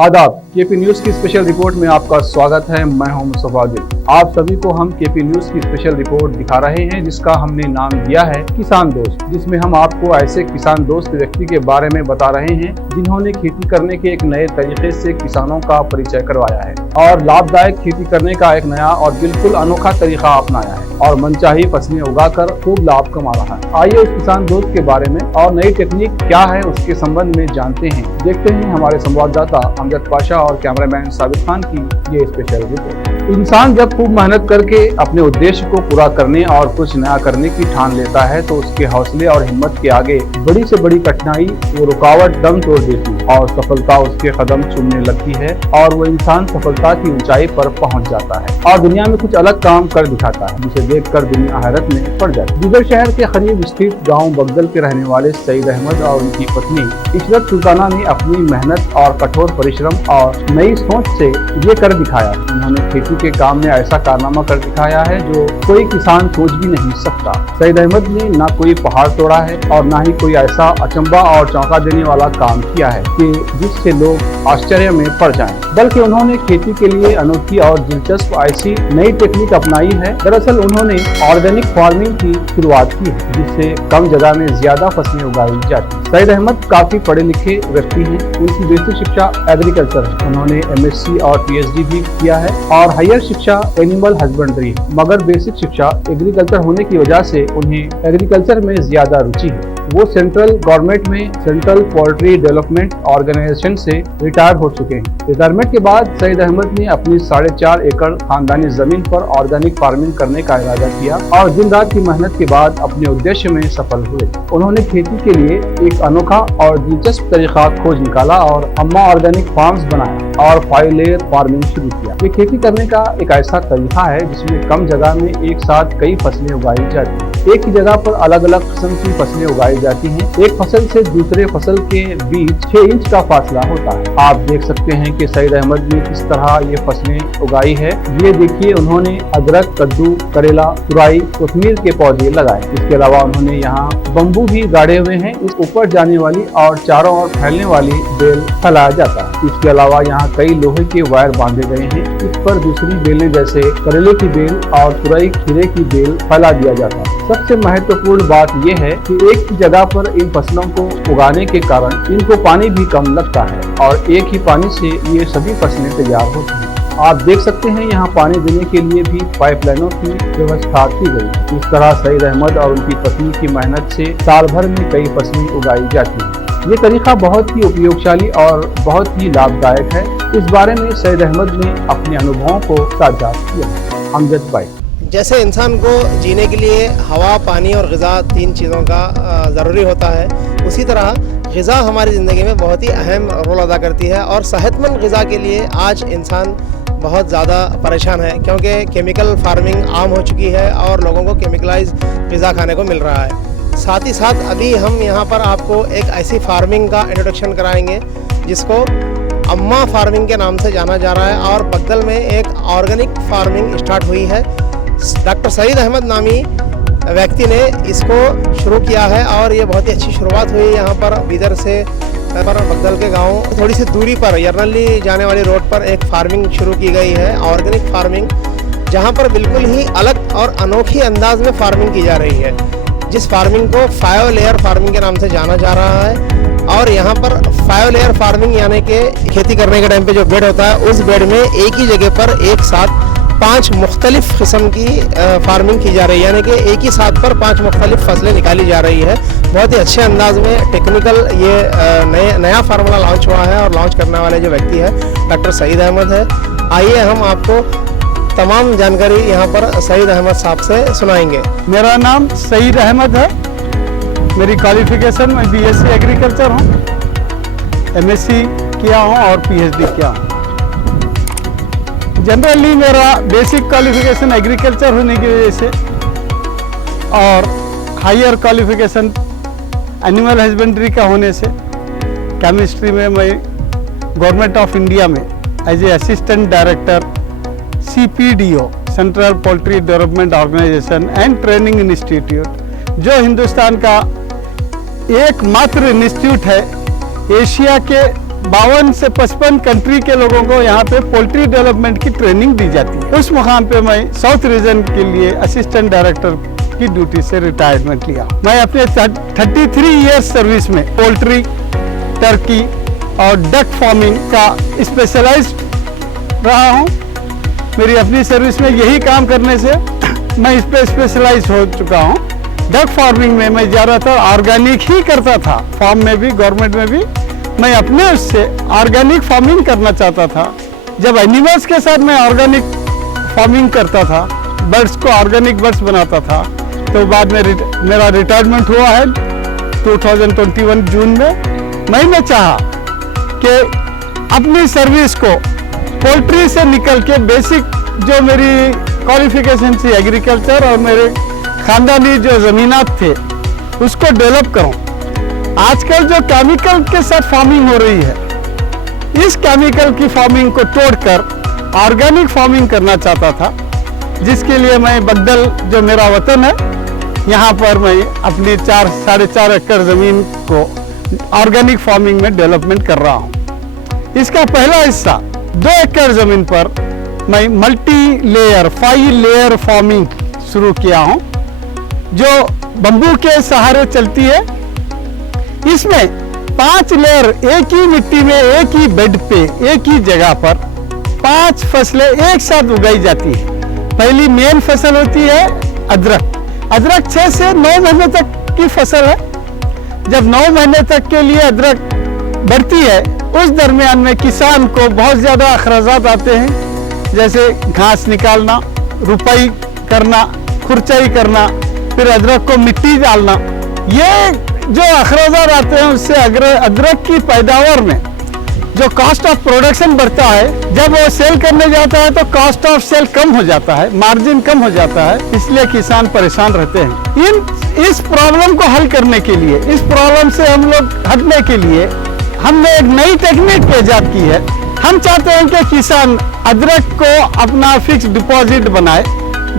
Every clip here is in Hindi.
आदाब, केपी न्यूज की स्पेशल रिपोर्ट में आपका स्वागत है। मैं हूं मुस्तफा दिल। आप सभी को हम केपी न्यूज की स्पेशल रिपोर्ट दिखा रहे हैं, जिसका हमने नाम दिया है किसान दोस्त, जिसमें हम आपको ऐसे किसान दोस्त व्यक्ति के बारे में बता रहे हैं जिन्होंने खेती करने के एक नए तरीके से किसानों का परिचय करवाया है और लाभदायक खेती करने का एक नया और बिल्कुल अनोखा तरीका अपनाया है और मनचाही फसलें उगाकर खूब लाभ कमा रहा है। आइए उस किसान दोस्त के बारे में और नई टेक्निक क्या है उसके संबंध में जानते हैं। देखते हैं हमारे संवाददाता अमजद पाशा और कैमरामैन साबित खान की ये स्पेशल रिपोर्ट। इंसान जब खूब मेहनत करके अपने उद्देश्य को पूरा करने और कुछ नया करने की ठान लेता है तो उसके हौसले और हिम्मत के आगे बड़ी से बड़ी कठिनाई वो रुकावट दम तोड़ देती है और सफलता उसके कदम चूमने लगती है और वो इंसान सफलता की ऊंचाई पर पहुंच जाता है और दुनिया में कुछ अलग काम कर दिखाता है, जिसे देखकर दुनिया हैरत में पड़ जाती है। दिगर शहर के करीब स्थित गाँव बगदल के रहने वाले सईद अहमद और उनकी पत्नी इशरत सुल्ताना ने अपनी मेहनत और कठोर परिश्रम और नई सोच से ये कर दिखाया। उन्होंने खेती के काम में ऐसा कारनामा कर दिखाया है जो कोई किसान सोच भी नहीं सकता। सईद अहमद ने ना कोई पहाड़ तोड़ा है और ना ही कोई ऐसा अचंबा और चौंका देने वाला काम किया है कि जिससे लोग आश्चर्य में पड़ जाएं, बल्कि उन्होंने खेती के लिए अनोखी और दिलचस्प ऐसी नई टेक्निक अपनाई है। दरअसल उन्होंने ऑर्गेनिक फार्मिंग की शुरुआत की है, जिससे कम जगह में ज्यादा फसलें उगाई जाती है। सईद अहमद काफी पढ़े लिखे व्यक्ति हैं। उनकी बेसिक शिक्षा एग्रीकल्चर है। उन्होंने MSc और PhD भी किया है और हायर शिक्षा एनिमल हस्बेंड्री है, मगर बेसिक शिक्षा एग्रीकल्चर होने की वजह से उन्हें एग्रीकल्चर में ज्यादा रुचि है। वो सेंट्रल गवर्नमेंट में सेंट्रल पोल्ट्री डेवलपमेंट ऑर्गेनाइजेशन से रिटायर हो चुके हैं। रिटायरमेंट के बाद सईद अहमद ने अपनी 4.5 एकड़ खानदानी जमीन पर ऑर्गेनिक फार्मिंग करने का इरादा किया और दिन रात की मेहनत के बाद अपने उद्देश्य में सफल हुए। उन्होंने खेती के लिए एक अनोखा और दिलचस्प तरीका खोज निकाला और अम्मा ऑर्गेनिक फार्म्स बनाया और 5 लेयर फार्मिंग शुरू किया। ये खेती करने का एक ऐसा तरीका है जिसमें कम जगह में एक साथ कई फसलें उगाई जाती हैं। एक ही जगह पर अलग अलग किस्म की फसलें उगाई जाती हैं। एक फसल से दूसरे फसल के बीच 6 इंच का फासला होता है। आप देख सकते हैं कि सईद अहमद ने किस तरह ये फसलें उगाई है। ये देखिए, उन्होंने अदरक, कद्दू, करेला, तुरई, कोथिमीर के पौधे लगाए। इसके अलावा उन्होंने यहाँ बम्बू भी गाड़े हुए हैं। इस ऊपर जाने वाली और चारों ओर फैलने वाली बेल फैलाया जाता है। इसके अलावा यहाँ कई लोहे के वायर बांधे गए हैं। इस पर दूसरी बेलें जैसे करेले की बेल और तुरई, खीरे की बेल फैला दिया जाता है। सबसे महत्वपूर्ण बात यह है कि एक ही जगह पर इन फसलों को उगाने के कारण इनको पानी भी कम लगता है और एक ही पानी से ये सभी फसलें तैयार होती हैं। आप देख सकते हैं यहाँ पानी देने के लिए भी पाइपलाइनों की व्यवस्था की गई। इस तरह सईद अहमद और उनकी पत्नी की मेहनत से साल भर में कई फसलें उगाई जाती हैं। ये तरीका बहुत ही उपयोगशाली और बहुत ही लाभदायक है। इस बारे में सईद अहमद ने अपने अनुभवों को साझा किया। अमजद भाई, जैसे इंसान को जीने के लिए हवा, पानी और ग़िज़ा 3 चीज़ों का ज़रूरी होता है, उसी तरह ग़िज़ा हमारी ज़िंदगी में बहुत ही अहम रोल अदा करती है। और सेहतमंद ग़िज़ा के लिए आज इंसान बहुत ज़्यादा परेशान है, क्योंकि केमिकल फार्मिंग आम हो चुकी है और लोगों को केमिकलाइज ग़िज़ा खाने को मिल रहा है। साथ ही साथ अभी हम यहाँ पर आपको एक ऐसी फार्मिंग का इंट्रोडक्शन कराएंगे जिसको अम्मा फार्मिंग के नाम से जाना जा रहा है और बगदल में एक ऑर्गेनिक फार्मिंग स्टार्ट हुई है। डॉक्टर सईद अहमद नामी व्यक्ति ने इसको शुरू किया है और ये बहुत ही अच्छी शुरुआत हुई। यहाँ पर बीदर से बगदल के गांव थोड़ी सी दूरी पर यरनली जाने वाली रोड पर एक फार्मिंग शुरू की गई है, ऑर्गेनिक फार्मिंग, जहाँ पर बिल्कुल ही अलग और अनोखी अंदाज में फार्मिंग की जा रही है, जिस फार्मिंग को 5 लेयर फार्मिंग के नाम से जाना जा रहा है। और यहाँ पर 5 लेयर फार्मिंग यानी कि खेती करने के टाइम पे जो बेड होता है, उस बेड में एक ही जगह पर एक साथ 5 मुख्तलिफ किस्म की फार्मिंग की जा रही है, यानी कि एक ही साथ पर 5 मुख्तलिफ फसलें निकाली जा रही है। बहुत ही अच्छे अंदाज में टेक्निकल ये नया फार्मूला लॉन्च हुआ है और लॉन्च करने वाले जो व्यक्ति है डॉक्टर सईद अहमद है। आइए हम आपको तमाम जानकारी यहाँ पर सईद अहमद साहब से सुनाएंगे। मेरा नाम सईद अहमद है। मेरी क्वालिफिकेशन में BSc एग्रीकल्चर हूँ, MSc किया हूँ और PhD किया हूँ। जनरली मेरा बेसिक क्वालिफिकेशन एग्रीकल्चर होने की वजह से और हायर क्वालिफिकेशन एनिमल हस्बेंड्री का होने से केमिस्ट्री में मैं गवर्नमेंट ऑफ इंडिया में as a assistant director CPDO central poultry development organisation and training institute, जो हिंदुस्तान का एकमात्र इंस्टीट्यूट है एशिया के 52 से 55 कंट्री के लोगों को यहाँ पे पोल्ट्री डेवलपमेंट की ट्रेनिंग दी जाती है। उस मुकाम पे मैं साउथ रीजन के लिए असिस्टेंट डायरेक्टर की ड्यूटी से रिटायरमेंट लिया। मैं अपने 33 इयर्स सर्विस में पोल्ट्री, टर्की और डक फार्मिंग का स्पेशलाइज्ड रहा हूँ। मेरी अपनी सर्विस में यही काम करने से मैं इस पे स्पेशलाइज हो चुका हूँ। डक फार्मिंग में मैं ज़्यादातर ऑर्गेनिक ही करता था। फार्म में भी, गवर्नमेंट में भी मैं अपने उससे ऑर्गेनिक फार्मिंग करना चाहता था। जब एनिमल्स के साथ मैं ऑर्गेनिक फार्मिंग करता था, बर्ड्स को ऑर्गेनिक बर्ड्स बनाता था, तो बाद में मेरा रिटायरमेंट हुआ है 2021 जून में। मैंने चाहा कि अपनी सर्विस को पोल्ट्री से निकल के बेसिक जो मेरी क्वालिफिकेशन थी एग्रीकल्चर और मेरे खानदानी जो ज़मीनात थे उसको डेवलप करूं। आजकल जो केमिकल के साथ फार्मिंग हो रही है, इस केमिकल की फार्मिंग को तोड़कर ऑर्गेनिक फार्मिंग करना चाहता था, जिसके लिए मैं बगदल जो मेरा वतन है, यहाँ पर मैं अपनी 4.5 एकड़ ज़मीन को ऑर्गेनिक फार्मिंग में डेवलपमेंट कर रहा हूँ। इसका पहला हिस्सा 2 एकड़ ज़मीन पर मैं मल्टी लेयर 5 लेयर फार्मिंग शुरू किया हूँ, जो बम्बू के सहारे चलती है। इसमें 5 लेयर एक ही मिट्टी में, एक ही बेड पे, एक ही जगह पर 5 फसलें एक साथ उगाई जाती है। पहली मेन फसल होती है अदरक। अदरक 6 से 9 महीने तक की फसल है। जब 9 महीने तक के लिए अदरक बढ़ती है, उस दरमियान में किसान को बहुत ज़्यादा अखराजात आते हैं, जैसे घास निकालना, रुपाई करना, खुरचाई करना, फिर अदरक को मिट्टी डालना। ये जो अखराजात आते हैं, उससे अदरक की पैदावार में जो कॉस्ट ऑफ प्रोडक्शन बढ़ता है, जब वो सेल करने जाता है तो कॉस्ट ऑफ सेल कम हो जाता है, मार्जिन कम हो जाता है, इसलिए किसान परेशान रहते हैं। इस प्रॉब्लम को हल करने के लिए, इस प्रॉब्लम से हम लोग हटने के लिए हमने एक नई टेक्निक ईजाद की है। हम चाहते हैं कि किसान अदरक को अपना फिक्स डिपॉजिट बनाए।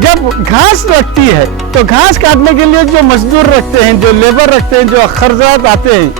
जब घास लगती है तो घास काटने के लिए जो मजदूर रखते हैं, जो लेबर रखते हैं, जो खर्चात आते हैं,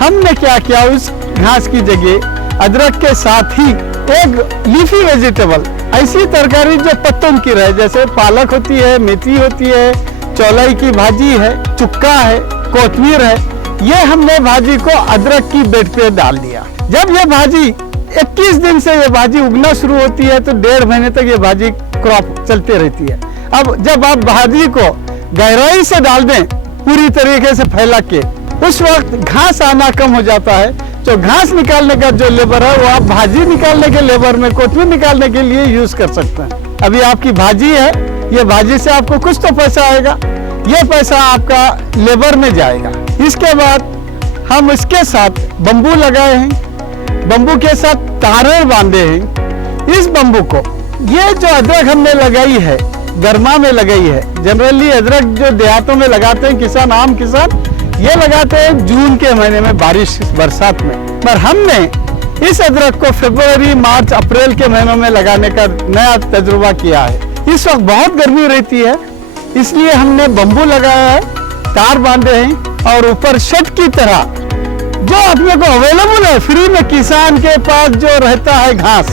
हमने क्या किया, उस घास की जगह अदरक के साथ ही एक लीफी वेजिटेबल, ऐसी तरकारी जो पत्तों की रहे, जैसे पालक होती है, मेथी होती है, चौलाई की भाजी है, चुक्का है, कोतमीर है, ये हमने भाजी को अदरक की बेड पे डाल दिया। जब ये भाजी 21 दिन से ये भाजी उगना शुरू होती है तो 1.5 महीने तक ये भाजी क्रॉप चलती रहती है। अब जब आप भाजी को गहराई से डाल दें, पूरी तरीके से फैला के, उस वक्त घास आना कम हो जाता है। तो घास निकालने का जो लेबर है वो आप भाजी निकालने के लेबर में, कोतमीर निकालने के लिए यूज कर सकते हैं। अभी आपकी भाजी है, ये भाजी से आपको कुछ तो पैसा आएगा, ये पैसा आपका लेबर में जाएगा। इसके बाद हम इसके साथ बम्बू लगाए हैं, बम्बू के साथ तारे बांधे हैं। इस बम्बू को, ये जो अदरक हमने लगाई है, गर्मा में लगाई है। जनरली अदरक जो देहातों में लगाते हैं किसान, आम किसान, ये लगाते हैं जून के महीने में, बारिश बरसात में। पर हमने इस अदरक को फरवरी, मार्च, अप्रैल के महीनों में लगाने का नया तजुर्बा किया है। इस वक्त बहुत गर्मी रहती है, इसलिए हमने बम्बू लगाया है, तार बांधे हैं और ऊपर शेड की तरह जो अपने को अवेलेबल है फ्री में, किसान के पास जो रहता है घास,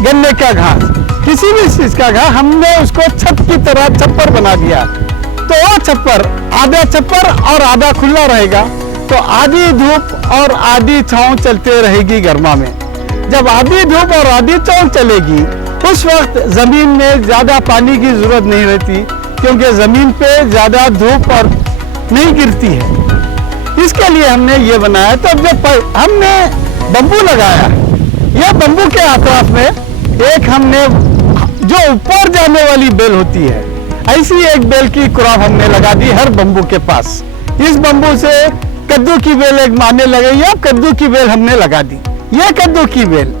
गन्ने का घास, किसी भी चीज का घास, हमने उसको छत की तरह छप्पर बना दिया। तो वो छप्पर, आधा छप्पर और आधा खुला रहेगा, तो आधी धूप और आधी छांव चलते रहेगी गर्मा में। जब आधी धूप और आधी छांव चलेगी, उस वक्त जमीन में ज्यादा पानी की जरूरत नहीं रहती, क्योंकि जमीन पे ज्यादा धूप और नहीं गिरती है। इसके लिए हमने ये बनाया। तो जब हमने बम्बू लगाया, यह बम्बू के अतराफ में एक हमने जो ऊपर जाने वाली बेल होती है, ऐसी एक बेल की क्रॉप हमने लगा दी हर बम्बू के पास। इस बम्बू से कद्दू की बेल एक मारने लगे, या कद्दू की बेल हमने लगा दी। यह कद्दू की बेल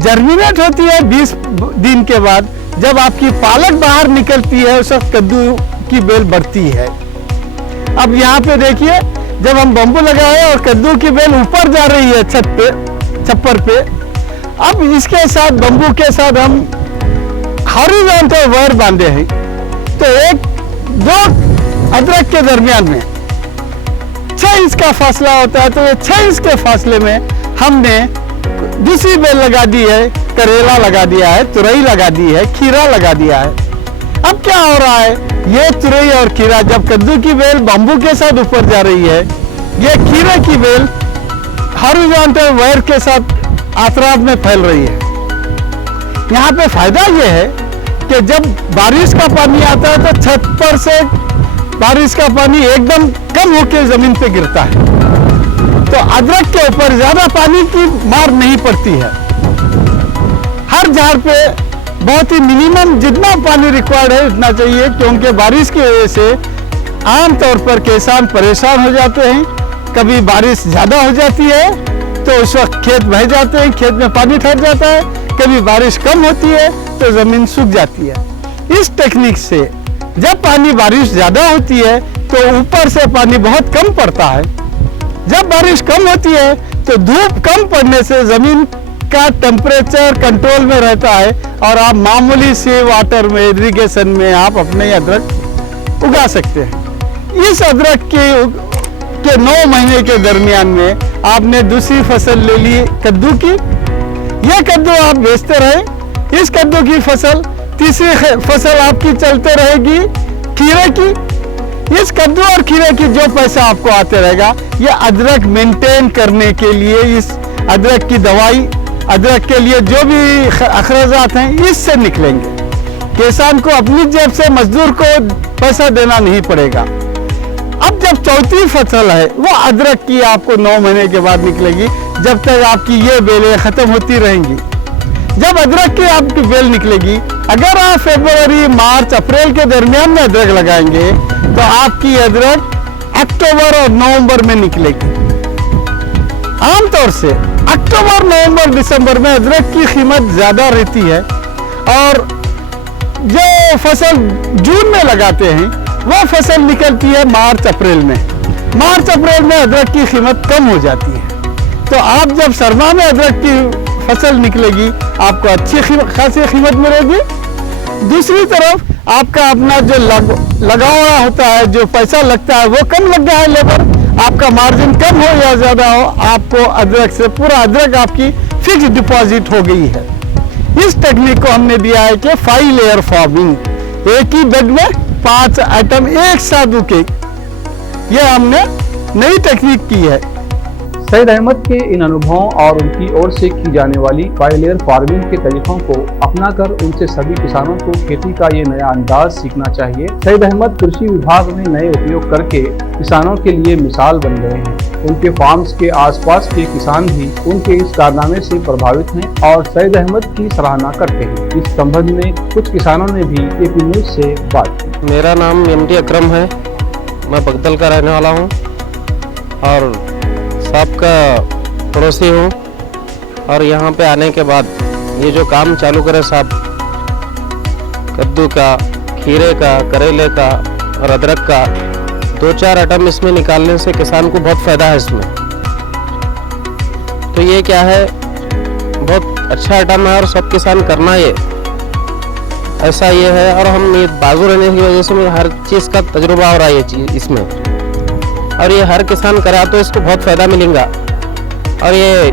जर्मिनेट होती है 20 दिन के बाद। जब आपकी पालक बाहर निकलती है, उस वक्त कद्दू की बेल बढ़ती है। अब यहाँ पे देखिए, जब हम बम्बू लगाए और कद्दू की बेल ऊपर जा रही है छत पे, छप्पर पे, अब इसके साथ बम्बू के साथ हम हॉरिजॉन्टल वायर बांधे हैं। तो एक दो अदरक के दरमियान में 6 इंच का फासला होता है, तो 6 इंच के फासले में हमने दूसरी बेल लगा दी है, करेला लगा दिया है, तुरई लगा दी है, खीरा लगा दिया है। अब क्या हो रहा है, ये तुरई और खीरा, जब कद्दू की बेल बाम्बू के साथ ऊपर जा रही है, ये खीरे की बेल हॉरिजॉन्टल वायर के साथ आसरात में फैल रही है। यहाँ पे फायदा ये है कि जब बारिश का पानी आता है तो छत पर से बारिश का पानी एकदम कम होकर जमीन पे गिरता है, तो अदरक के ऊपर ज्यादा पानी की मार नहीं पड़ती है। हर झाड़ पे बहुत ही मिनिमम जितना पानी रिक्वायर्ड है उतना चाहिए, क्योंकि बारिश की वजह से आमतौर पर किसान परेशान हो जाते हैं। कभी बारिश ज्यादा हो जाती है तो उस वक्त खेत बह जाते हैं, खेत में पानी ठहर जाता है। कभी बारिश कम होती है तो जमीन सूख जाती है। इस टेक्निक से जब पानी बारिश ज्यादा होती है तो ऊपर से पानी बहुत कम पड़ता है। जब बारिश कम होती है तो धूप कम पड़ने से जमीन का टेम्परेचर कंट्रोल में रहता है और आप मामूली से वाटर में, इरिगेशन में आप अपने अदरक उगा सकते हैं। इस अदरक के 9 महीने के दरमियान में आपने दूसरी फसल ले ली कद्दू की। यह कद्दू आप बेचते रहे, इस कद्दू की फसल तीसरी फसल आपकी चलते रहेगी खीरे की। इस कद्दू और खीरे की जो पैसा आपको आते रहेगा, ये अदरक मेंटेन करने के लिए, इस अदरक की दवाई, अदरक के लिए जो भी अखराजात हैं, इससे निकलेंगे। किसान को अपनी जेब से मजदूर को पैसा देना नहीं पड़ेगा। अब जब चौथी फसल है वो अदरक की आपको 9 महीने के बाद निकलेगी, जब तक आपकी ये बेलें खत्म होती रहेंगी। जब अदरक की आपकी बेल निकलेगी, अगर आप फरवरी, मार्च, अप्रैल के दरमियान में अदरक लगाएंगे तो आपकी अदरक अक्टूबर और नवंबर में निकलेगी। आमतौर से अक्टूबर, नवंबर, दिसंबर में अदरक की कीमत ज्यादा रहती है और जो फसल जून में लगाते हैं वो फसल निकलती है मार्च, अप्रैल में। मार्च, अप्रैल में अदरक की कीमत कम हो जाती है। तो आप जब सरमा में अदरक की फसल निकलेगी आपको अच्छी खासी कीमत मिलेगी। दूसरी तरफ आपका अपना जो लगाना होता है, जो पैसा लगता है वो कम लग गया है, लेबर आपका मार्जिन कम हो या ज्यादा हो, आपको अदरक से पूरा अदरक आपकी फिक्स डिपॉजिट हो गई है। इस टेक्निक को हमने दिया है कि 5 लेयर फार्मिंग, एक ही बेड में 5 आइटम एक साथ उगे, ये हमने नई टेक्निक की है। सईद अहमद के इन अनुभवों और उनकी ओर से की जाने वाली 5 लेयर फार्मिंग के तरीकों को अपनाकर उनसे सभी किसानों को खेती का ये नया अंदाज सीखना चाहिए। सईद अहमद कृषि विभाग में नए उपयोग करके किसानों के लिए मिसाल बन गए हैं। उनके फार्म्स के आसपास के किसान भी उनके इस कारनामे से प्रभावित हैं और सईद अहमद की सराहना करते हैं। इस संबंध में कुछ किसानों ने भी केपी न्यूज से बात की। मेरा नाम MD अकरम है, मैं बगदल का रहने वाला हूँ और सबका पड़ोसी हूँ। और यहाँ पे आने के बाद ये जो काम चालू करे साहब, कद्दू का, खीरे का, करेले का और अदरक का 2-4 आइटम इसमें निकालने से किसान को बहुत फ़ायदा है इसमें। तो ये क्या है, बहुत अच्छा आइटम है और सब किसान करना ये ऐसा ये है। और हम ये बाजू रहने की वजह से हर चीज़ का तजुर्बा हो रहा है ये चीज़ इसमें, और ये हर किसान करा तो इसको बहुत फ़ायदा मिलेगा। और ये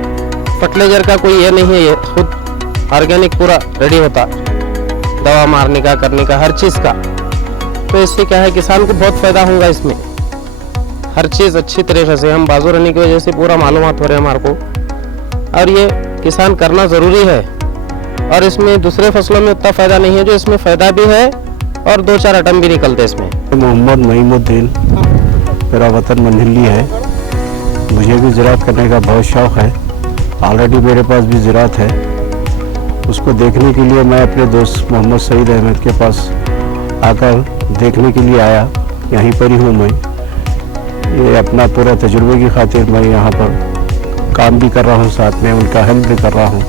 फर्टिलाइजर का कोई ये नहीं है, ये खुद ऑर्गेनिक पूरा रेडी होता, दवा मारने का, करने का, हर चीज़ का। तो इससे क्या है, किसान को बहुत फ़ायदा होगा इसमें, हर चीज़ अच्छी तरीके से। हम बाजू रहने की वजह से पूरा मालूमात हो रहे हैं हमारे को, और ये किसान करना ज़रूरी है। और इसमें दूसरे फसलों में उतना फ़ायदा नहीं है जो इसमें फ़ायदा भी है और 2-4 आइटम भी निकलते हैं इसमें। मोहम्मद नईमुद्दीन, मेरा वतन मंडली है। मुझे भी ज़राअत करने का बहुत शौक़ है, ऑलरेडी मेरे पास भी ज़राअत है। उसको देखने के लिए मैं अपने दोस्त मोहम्मद सईद अहमद के पास आकर देखने के लिए आया। यहीं पर ही हूँ मैं। ये अपना पूरा तजुर्बे की खातिर मैं यहाँ पर काम भी कर रहा हूँ, साथ में उनका हेल्प भी कर रहा हूँ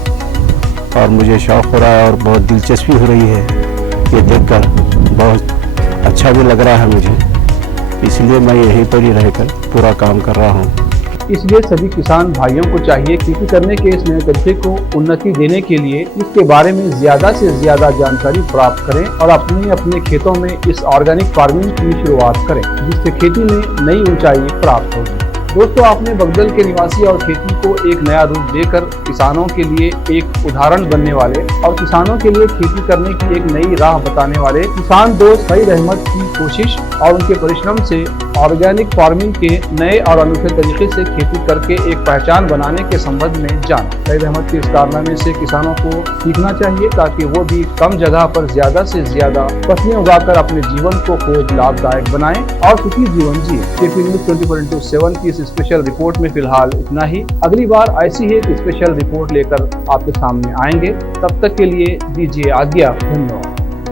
और मुझे शौक़ हो रहा है और बहुत दिलचस्पी हो रही है ये देखकर। बहुत अच्छा भी लग रहा है मुझे, इसलिए मैं यहीं पर ही रहकर पूरा काम कर रहा हूँ। इसलिए सभी किसान भाइयों को चाहिए खेती करने के इस नए तरीके को उन्नति देने के लिए इसके बारे में ज़्यादा से ज़्यादा जानकारी प्राप्त करें और अपने खेतों में इस ऑर्गेनिक फार्मिंग की शुरुआत करें, जिससे खेती में नई ऊंचाई प्राप्त होगी। दोस्तों, आपने बगदल के निवासी और खेती को एक नया रूप देकर किसानों के लिए एक उदाहरण बनने वाले और किसानों के लिए खेती करने की एक नई राह बताने वाले किसान दोस्त सईद अहमद की कोशिश और उनके परिश्रम से ऑर्गेनिक फार्मिंग के नए और अनूठे तरीके से खेती करके एक पहचान बनाने के संबंध में जाना। सईद अहमद के इस कारनामे से किसानों को सीखना चाहिए ताकि वो भी कम जगह पर ज्यादा से ज्यादा फसलें उगाकर अपने जीवन को खूब लाभदायक बनाएं और सुखी जीवन जिए। केपी न्यूज 24/7 की इस स्पेशल रिपोर्ट में फिलहाल इतना ही। अगली बार ऐसी ही एक स्पेशल रिपोर्ट लेकर आपके सामने आएंगे। तब तक के लिए दीजिए आज्ञा। धन्यवाद।